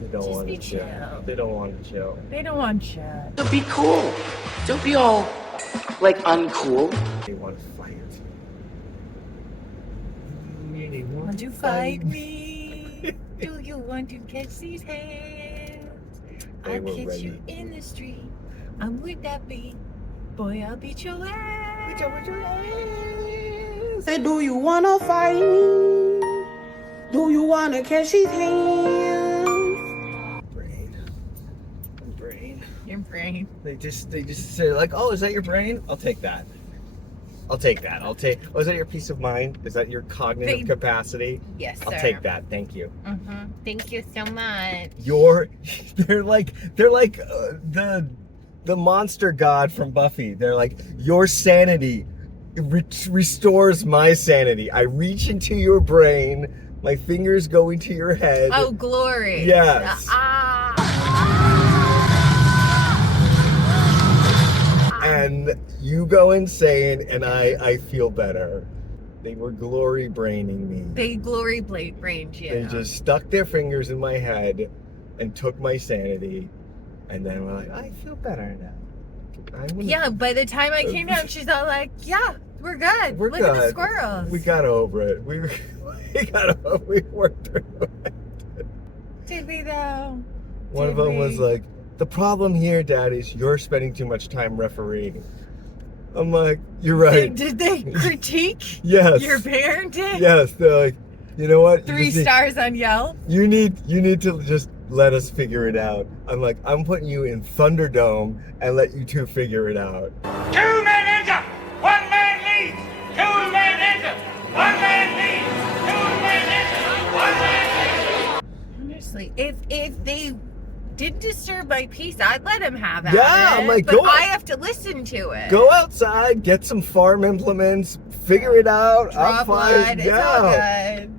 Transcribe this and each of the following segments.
They don't Just want be to chill. chill. They don't want to chill. They don't want chat. So be cool. Don't be all, like, uncool. They want to fight. They Want to fight me? Do you want to catch these hands? They I'll were catch ready. you in the street. I'm with that beat. Boy, I'll beat your ass. Say, do you wanna fight me? Do you wanna catch his hands? Brain. Your brain. They just say like, oh, is that your brain? I'll take that. Oh, is that your peace of mind? Is that your cognitive capacity? Yes, I'll sir. take that. Thank you. Thank you so much. They're like the monster god from Buffy. They're like, your sanity restores my sanity. I reach into your brain, my fingers go into your head. Oh, glory. Yes. And you go insane, and I feel better. They were glory braining me. They glory brained you. They just stuck their fingers in my head and took my sanity, and then were like, I feel better now. Yeah, by the time I came down, she's all like, yeah, we're good. We're Look good. at the squirrels. We got over it. We worked through it. Did we though? One of them was like, the problem here, Dad, is you're spending too much time refereeing. I'm like, you're right. Did they critique Yes. your parenting? Yes. They're like, you know what? 3 stars on Yelp. You need to just let us figure it out. I'm like, I'm putting you in Thunderdome and let you two figure it out. 2 men enter, 1 man leaves. 2 men enter, 1 man leaves. 2 men enter, 1 man leaves. Honestly, if they didn't disturb my peace, I'd let him have at Yeah, it. I'm like, but go I have to listen to it. Go outside, get some farm implements, figure it out. Draw I'm blood. fine. It's all good.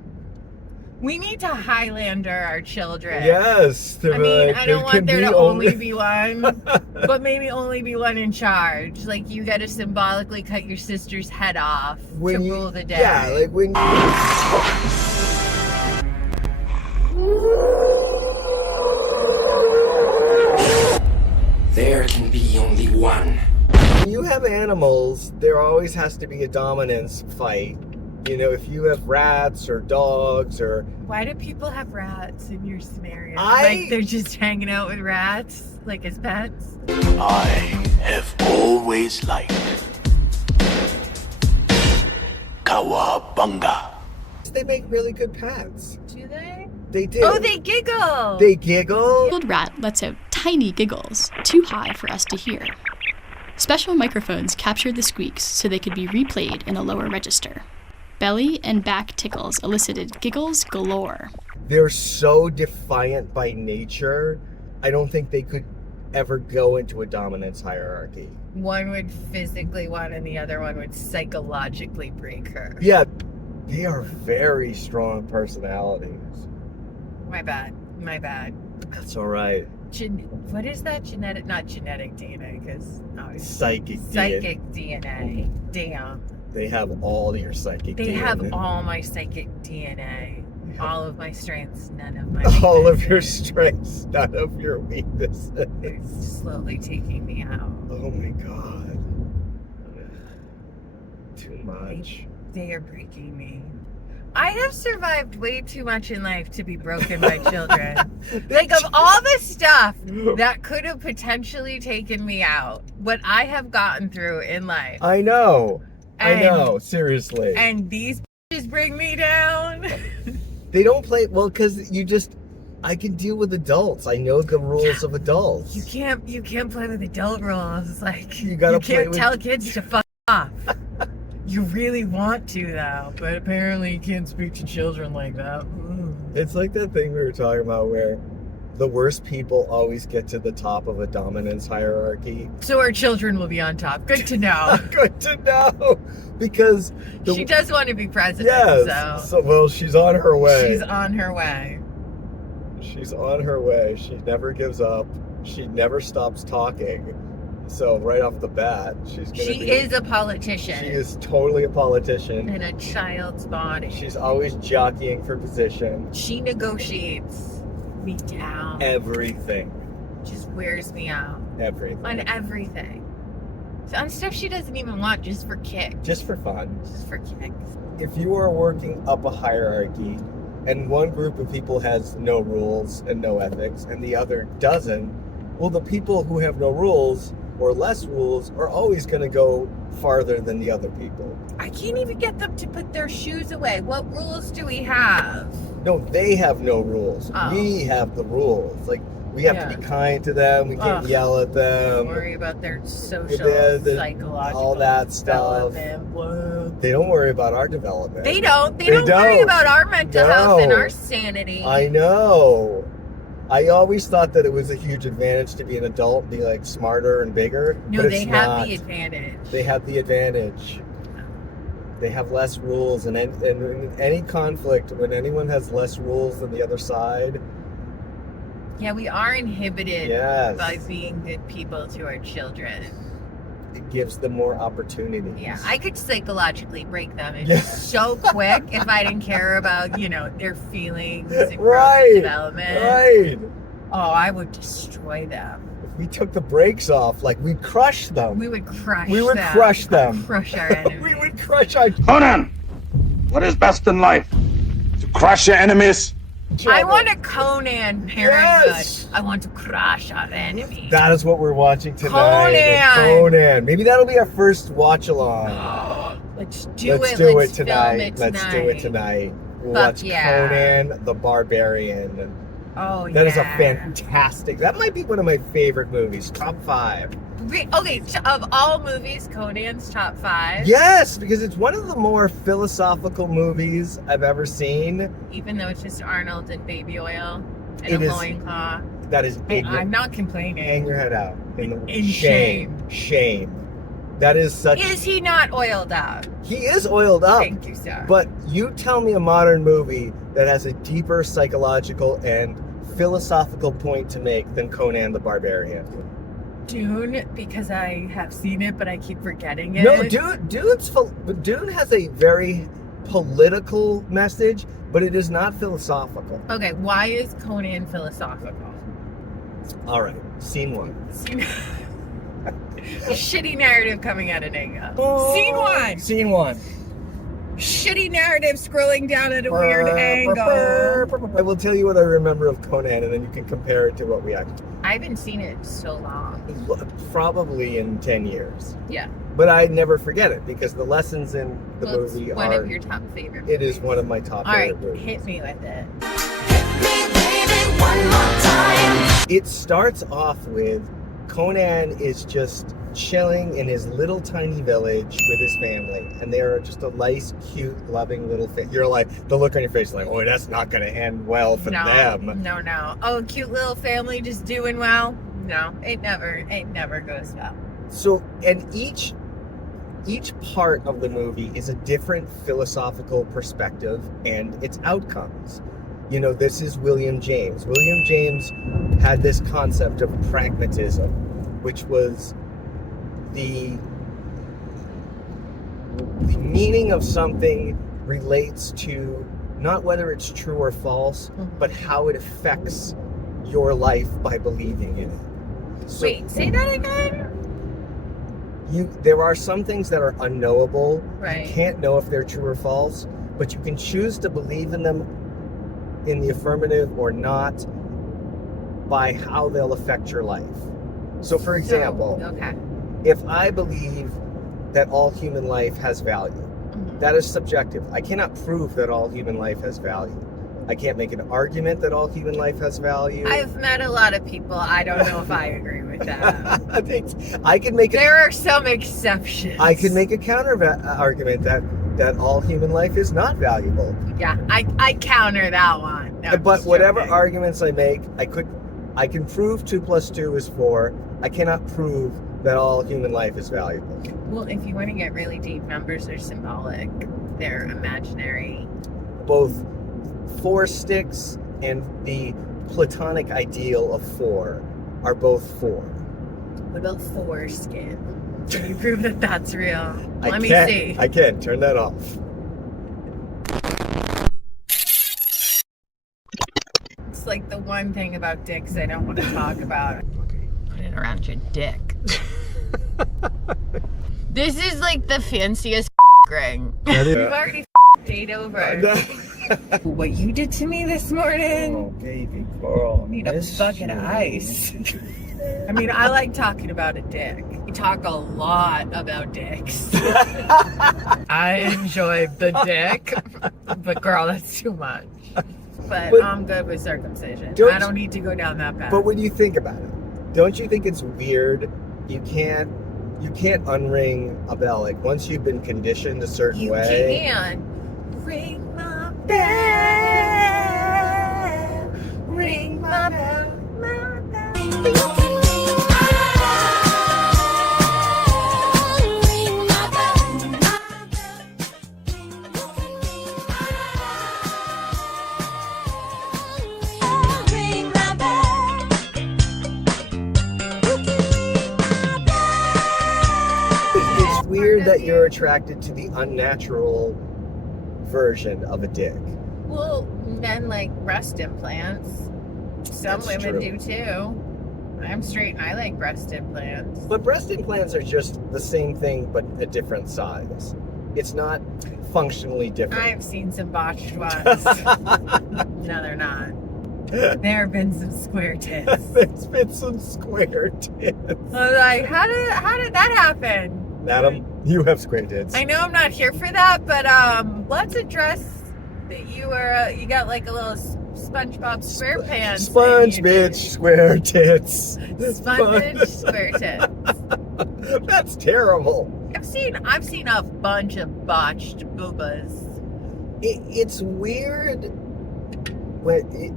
We need to Highlander our children. Yes. I mean, like, I don't they can want there be to only be one, but maybe only be one in charge. Like, you got to symbolically cut your sister's head off to rule the day. Yeah, like when There can be only one. when you have animals, there always has to be a dominance fight. You know, if you have rats or dogs or... Why do people have rats in your scenario? I- Like, they're just hanging out with rats, like as pets? I have always liked Kawabunga. They make really good pets. Do they? They do. Oh, they giggle! They giggle. Old rat lets out tiny giggles, too high for us to hear. Special microphones captured the squeaks so they could be replayed in a lower register. Belly and back tickles elicited giggles galore. They're so defiant by nature. I don't think they could ever go into a dominance hierarchy. One would physically want and the other one would psychologically break her. Yeah, they are very strong personalities. My bad. That's all right. What is that? Not genetic DNA, because Psychic DNA. Damn. They have all your psychic They DNA. have all my psychic DNA. All of my strengths, none of my weaknesses. all of your strengths, none of your weaknesses. They're slowly taking me out. Oh my god. Too much. They are breaking me. I have survived way too much in life to be broken by children. Like, of all the stuff that could have potentially taken me out, what I have gotten through in life. I know, seriously. And these just bring me down. They don't play, well, because I can deal with adults. I know the rules of adults. You can't play with adult rules. Like, You gotta play can't with- tell kids to fuck off. You really want to, though. But apparently you can't speak to children like that. It's like that thing we were talking about where the worst people always get to the top of a dominance hierarchy. So our children will be on top. Good to know. Good to know. Because... She does want to be president, Yes. So, well, she's on her way. She's on her way. She's on her way. She never gives up. She never stops talking. So right off the bat, She is a politician. She is totally a politician. In a child's body. She's always jockeying for position. She negotiates me down. Everything. Just wears me out. Everything. On everything. So on stuff she doesn't even want, just for kicks. Just for fun. Just for kicks. If you are working up a hierarchy and one group of people has no rules and no ethics and the other doesn't, well, the people who have no rules or less rules are always going to go farther than the other people. I can't even get them to put their shoes away. What rules do we have? No, they have no rules. Oh. We have the rules. Like, we have to be kind to them. We can't yell at them. Don't worry about their social, psychological, all that stuff. development. They don't worry about our development. They don't worry about our mental health and our sanity. I know. I always thought that it was a huge advantage to be an adult and be like smarter and bigger. No, but they it's have not. the advantage. They have the advantage. They have less rules, and in any conflict, when anyone has less rules than the other side. Yeah, we are inhibited Yes. by being good people to our children. It gives them more opportunities. Yeah, I could psychologically break them so quick if I didn't care about, their feelings and growth and development. Right. Oh, I would destroy them. If we took the brakes off, like, we'd crush them. We would crush We would them. crush them. Crush our enemies. We would crush our... Conan, what is best in life? To crush your enemies? I want a Conan parenthood. Yes. I want to crush our enemies. That is what we're watching tonight. Conan. Maybe that'll be our first watch-along. Let's do it. Let's do it tonight. Let's do it tonight. We'll Fuck watch yeah. Conan the Barbarian. Oh, yeah. That is a fantastic... That might be one of my favorite movies. Top 5. Okay, so of all movies, Conan's top 5. Yes, because it's one of the more philosophical movies I've ever seen. Even though it's just Arnold and baby oil and It a is- loincloth. That is Hey, ignorant. I'm not complaining. Hang your head out. In Shame. That is such... Is he not oiled up? He is oiled up. Thank you, sir. But you tell me a modern movie that has a deeper psychological and philosophical point to make than Conan the Barbarian. Dune, because I have seen it, but I keep forgetting it. No, Dune has a very political message, but it is not philosophical. Okay, why is Conan philosophical? All right, scene 1. Shitty narrative coming out of Ningo. Scene 1. Scene 1. Shitty narrative scrolling down at a weird angle. I will tell you what I remember of Conan, and then you can compare it to what we actually... I haven't seen it in so long. Probably in 10 years. Yeah. But I never forget it, because the lessons in the movie it's one of your top favorite movies. It is one of my top All right, favorite movies. hit me with it. It starts off with Conan is just chilling in his little tiny village with his family, and they are just a nice, cute, loving little family. You're like, the look on your face, like, oh, that's not going to end well for them. No. Oh, cute little family just doing well. No, it never goes well. So, and each part of the movie is a different philosophical perspective and its outcomes. This is William James. William James had this concept of pragmatism, which was the meaning of something relates to not whether it's true or false, but how it affects your life by believing in it. So Wait, say that again? there are some things that are unknowable. Right. You can't know if they're true or false, but you can choose to believe in them in the affirmative or not by how they'll affect your life. So, for example, okay. if I believe that all human life has value, that is subjective. I cannot prove that all human life has value. I can't make an argument that all human life has value. I've met a lot of people. I don't know if I agree with that. I can make There are some exceptions. I can make a counter argument that all human life is not valuable. Yeah, I counter that one. No, But just whatever joking. arguments I make, I can prove 2 + 2 is 4. I cannot prove that all human life is valuable. Well, if you want to get really deep, numbers are symbolic. They're imaginary. Both 4 sticks and the Platonic ideal of 4 are both 4. What about foreskin? Can you prove that that's real? Let me see. I can. Turn that off. like the one thing about dicks I don't want to talk about. Put it around your dick. This is like the fanciest ring. We've already paid over. What you did to me this morning? Oh, baby girl. I need a bucket of ice. I mean, I like talking about a dick. We talk a lot about dicks. I enjoy the dick, but girl, that's too much. But I'm good with circumcision. I don't need to go down that path. But when you think about it, don't you think it's weird? You can't unring a bell. Like, once you've been conditioned a certain way. You can ring my bell, ring my bell, my bell. It's weird that you're attracted to the unnatural version of a dick. Well, men like breast implants. Some That's women true. do too. I'm straight and I like breast implants. But breast implants are just the same thing, but a different size. It's not functionally different. I've seen some botched ones. No, they're not. There have been some square tits. There's been some square tits. I was like, how did that happen? Adam, you have square tits. I know I'm not here for that, but let's address that you got like a little SpongeBob SquarePants. Sponge bitch, square tits. Sponge square tits. That's terrible. I've seen a bunch of botched boobas. It's weird.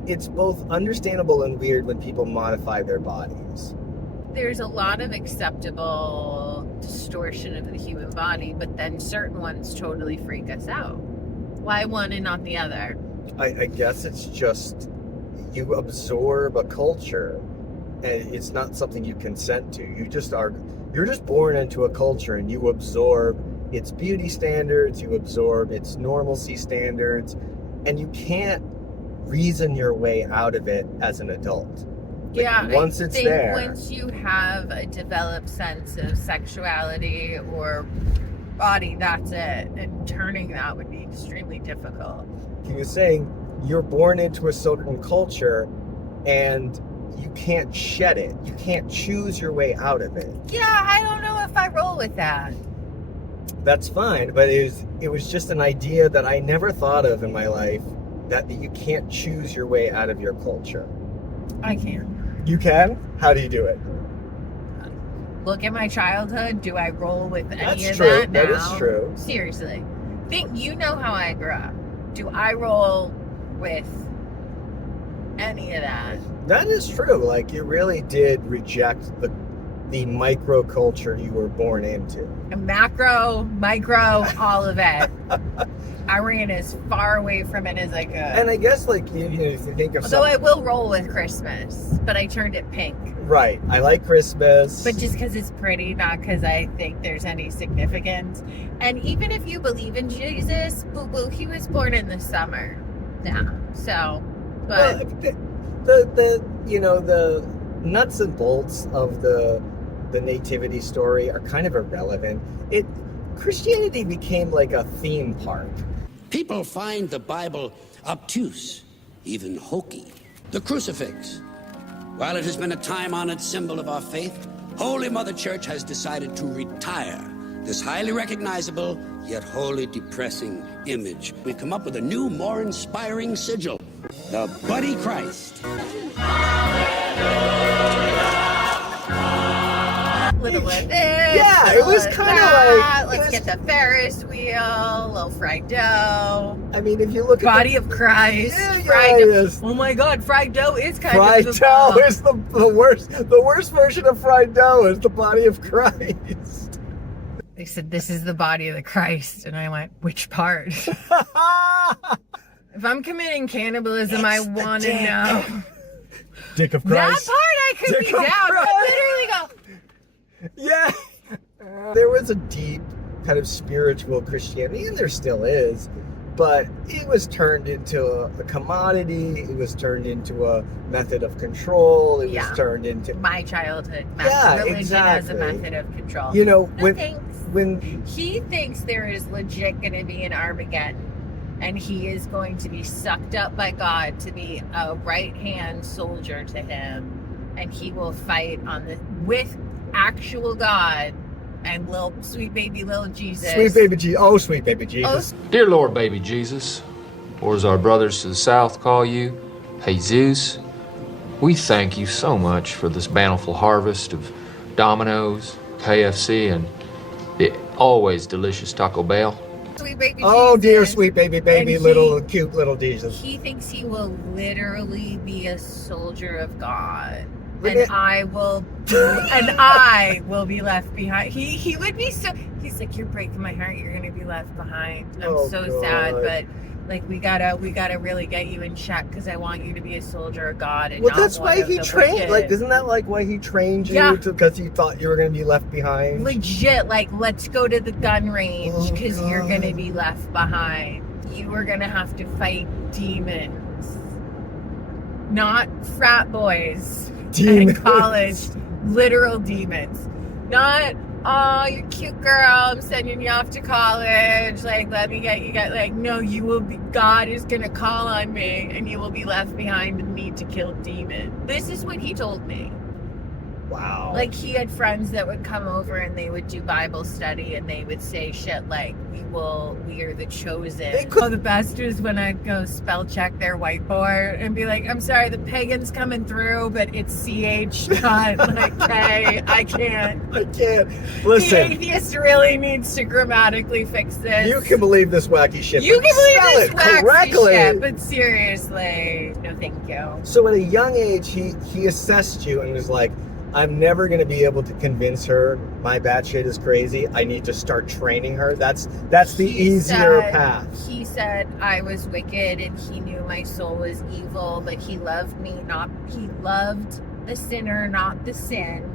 It's both understandable and weird when people modify their bodies. There's a lot of acceptable distortion of the human body, but then certain ones totally freak us out. Why one and not the other? I guess it's just you absorb a culture, and it's not something you consent to. You're just born into a culture, and you absorb its beauty standards, you absorb its normalcy standards, and you can't reason your way out of it as an adult. Yeah, once I it's think there. once you have a developed sense of sexuality or body, that's it. And turning that would be extremely difficult. He was saying you're born into a certain culture, and you can't shed it. You can't choose your way out of it. Yeah, I don't know if I roll with that. That's fine, but it was just an idea that I never thought of in my life, that you can't choose your way out of your culture. I can. You can? How do you do it? Look at my childhood. Do I roll with any That's of true. that now? That is true. Seriously. You know how I grew up. Do I roll with any of that? That is true. Like, you really did reject the microculture you were born into. Macro, micro, all of it. I ran as far away from it as I could. And I guess, like, if you think of Although I something... will roll with Christmas, but I turned it pink. Right. I like Christmas. But just because it's pretty, not because I think there's any significance. And even if you believe in Jesus, boo-boo, he was born in the summer. Yeah. So, but... Well, the nuts and bolts of the nativity story are kind of irrelevant. Christianity became like a theme park. People find the Bible obtuse, even hokey. The crucifix. While it has been a time-honored symbol of our faith, Holy Mother Church has decided to retire this highly recognizable, yet wholly depressing image. We've come up with a new, more inspiring sigil. The Buddy Christ. Little bit of this. Yeah, it was kind of like... Let's get the Ferris wheel, a little fried dough. I mean, if you look at... Body of Christ. Yeah, fried dough. yes. Oh my God, fried dough is kind Fried of... dough is the worst. The worst version of fried dough is the body of Christ. They said, this is the body of the Christ. And I went, which part? If I'm committing cannibalism, I want to know. Dick of That Christ. part I could Dick be of down. I Christ. literally go... Yeah. There was a deep kind of spiritual Christianity, and there still is, but it was turned into a commodity. It was turned into a method of control. It was turned into my childhood religion as a method of control. You know, when he thinks there is legit going to be an Armageddon, and he is going to be sucked up by God to be a right-hand soldier to him, and he will fight with actual God and sweet baby little Jesus. Sweet baby Jesus. Oh, sweet baby Jesus. Dear Lord baby Jesus, or as our brothers to the south call you, Jesus, we thank you so much for this bountiful harvest of Domino's, KFC, and the always delicious Taco Bell. Sweet baby Oh, Jesus. dear sweet baby, cute little Jesus. He thinks he will literally be a soldier of God. Look And at- I will be left behind. He would be so. He's like, you're breaking my heart. You're gonna be left behind. I'm Oh, so God. sad, but like we gotta really get you in check because I want you to be a soldier of God. And Well, not that's one why of he the trained. wicked. Like, isn't that like why he trained you? Yeah. Because he thought you were going to be left behind. Legit, like, let's go to the gun range Oh, because you're gonna God. be left behind. You are gonna have to fight demons, not frat boys. Demons. In college, literal demons. Not, oh, you're cute girl, I'm sending you off to college, like, let me get you, like, no, you will be, God is gonna call on me, and you will be left behind and need to kill demons. This is what he told me. Wow. Like, he had friends that would come over and they would do Bible study and they would say shit like, we are the chosen. The best is when I'd go spell check their whiteboard and be like, I'm sorry, the pagan's coming through, but it's CH, not like K. I can't. The Listen, atheist really needs to grammatically fix this. you can believe this wacky shit. You but can believe spell this it wacky correctly. shit, but seriously, no thank you. So at a young age, he assessed you and was like, I'm never going to be able to convince her my batshit is crazy. I need to start training her. That's the easier path. He said I was wicked and he knew my soul was evil, but he loved me, he loved the sinner, not the sin.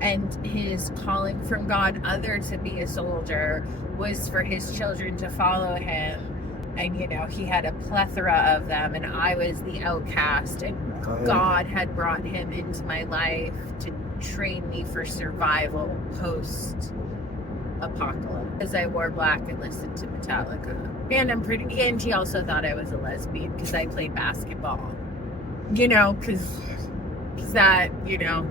And his calling from God other to be a soldier was for his children to follow him. And, he had a plethora of them, and I was the outcast. And God had brought him into my life to train me for survival post-apocalypse. Because I wore black and listened to Metallica. And he also thought I was a lesbian because I played basketball. Because that,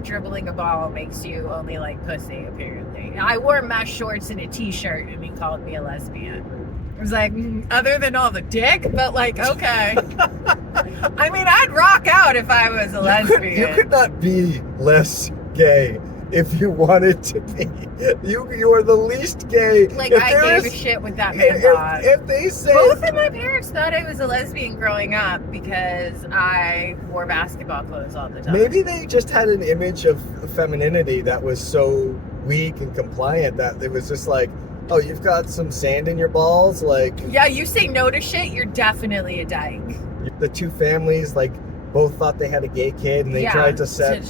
dribbling a ball makes you only like pussy, apparently. I wore mesh shorts and a t-shirt, and he called me a lesbian. I was like, other than all the dick, but like, okay. I mean, I'd rock out if I was a lesbian. You could not be less gay if you wanted to be. You are the least gay. Like, If I there gave is- a shit what that man thought. If they say... Both of my parents thought I was a lesbian growing up because I wore basketball clothes all the time. Maybe they just had an image of femininity that was so weak and compliant that it was just like, oh, you've got some sand in your balls? Like... Yeah, you say no to shit, you're definitely a dyke. The two families, like, both thought they had a gay kid and they tried to set...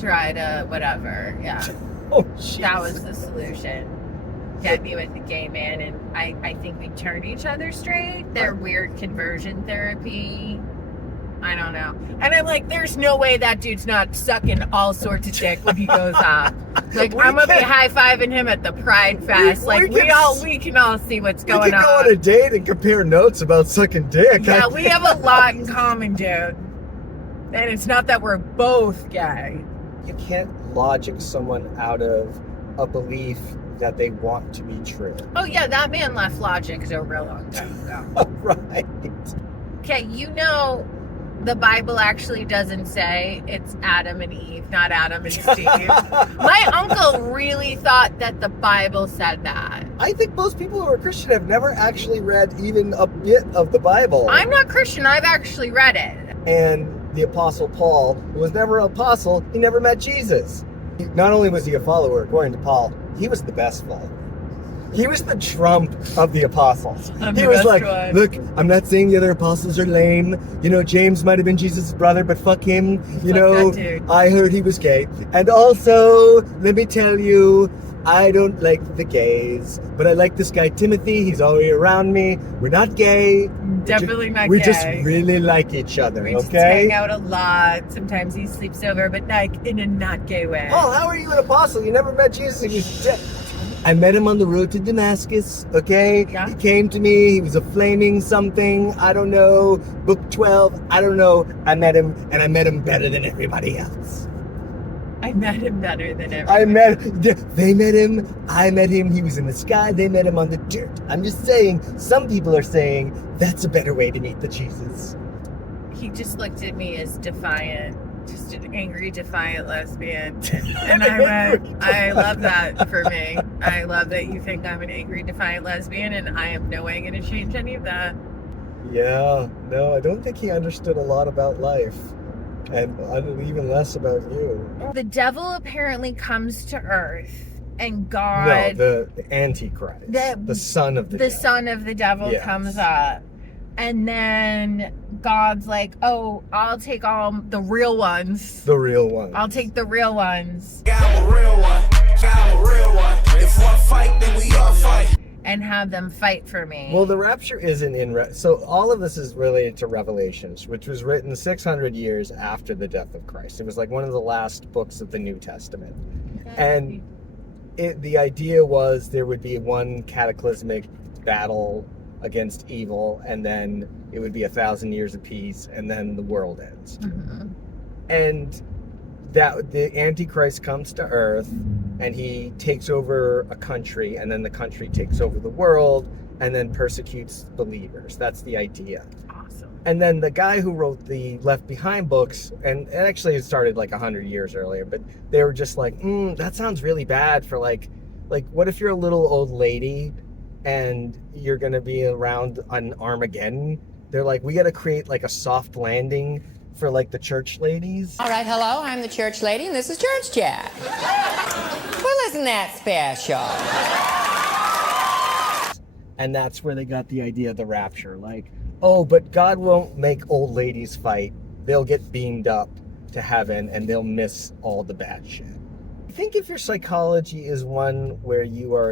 whatever, yeah. Oh, jeez. That was the solution. Get me with a gay man, and I think we turned each other straight. Their weird conversion therapy. I don't know. And I'm like, there's no way that dude's not sucking all sorts of dick when he goes off. Like, I'm gonna be high-fiving him at the Pride Fest. We can all see what's going We can go on a date and compare notes about sucking dick. Yeah, we have a lot in common, dude. And it's not that we're both gay. You can't logic someone out of a belief that they want to be true. Oh yeah, that man left logic a real long time ago. Right. Okay, the Bible actually doesn't say it's Adam and Eve, not Adam and Steve. My uncle really thought that the Bible said that. I think most people who are Christian have never actually read even a bit of the Bible. I'm not Christian, I've actually read it. And the Apostle Paul, who was never an apostle, he never met Jesus. Not only was he a follower, according to Paul, he was the best follower. He was the Trump of the apostles. He was like, look, I'm not saying the other apostles are lame. James might have been Jesus' brother, but fuck him. That dude. I heard he was gay. And also, let me tell you, I don't like the gays, but I like this guy Timothy. He's always around me. We're not gay. Definitely not We gay. just really like each other, We just okay? hang out a lot. Sometimes he sleeps over, but like in a not gay way. Paul, how are you an apostle? You never met Jesus. He was dead. I met him on the road to Damascus, okay? Yeah. He came to me. He was a flaming something. I don't know. Book 12. I don't know. I met him, and I met him better than everybody else. I met him better than ever. They met him. I met him. He was in the sky. They met him on the dirt. I'm just saying, some people are saying that's a better way to meet the Jesus. He just looked at me as defiant. Just an angry, defiant lesbian. And I went, I love that for me. I love that you think I'm an angry, defiant lesbian, and I am no way going to change any of that. Yeah, no, I don't think he understood a lot about life. And even less about you. The devil apparently comes to Earth, and God... No, the Antichrist. The son of the devil. The son of the devil comes up. And then God's like, oh, I'll take all the real ones. The real ones. I'll take the real ones. I'm a real one. I'm a real one. If one fight, then we all fight. And have them fight for me. Well, the rapture isn't in... So all of this is related to Revelations, which was written 600 years after the death of Christ. It was like one of the last books of the New Testament. And the idea was there would be one cataclysmic battle against evil, and then it would be 1,000 years of peace, and then the world ends. Mm-hmm. And that the Antichrist comes to Earth, and he takes over a country, and then the country takes over the world, and then persecutes believers. That's the idea. Awesome. And then the guy who wrote the Left Behind books, and actually it started like 100 years earlier, but they were just like, that sounds really bad for like what if you're a little old lady and you're going to be around on Armageddon? They're like, we got to create like a soft landing for like the church ladies. All right, hello, I'm the church lady, and this is Church Chat. Well, isn't that special? And that's where they got the idea of the rapture. Like, oh, but God won't make old ladies fight. They'll get beamed up to heaven, and they'll miss all the bad shit. I think if your psychology is one where you are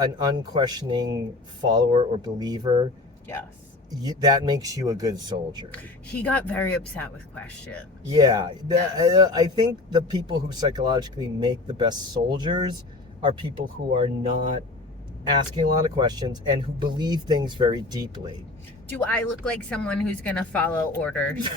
an unquestioning follower or believer, Yes. That makes you a good soldier. He got very upset with questions. Yeah. I think the people who psychologically make the best soldiers are people who are not asking a lot of questions and who believe things very deeply. Do I look like someone who's going to follow orders?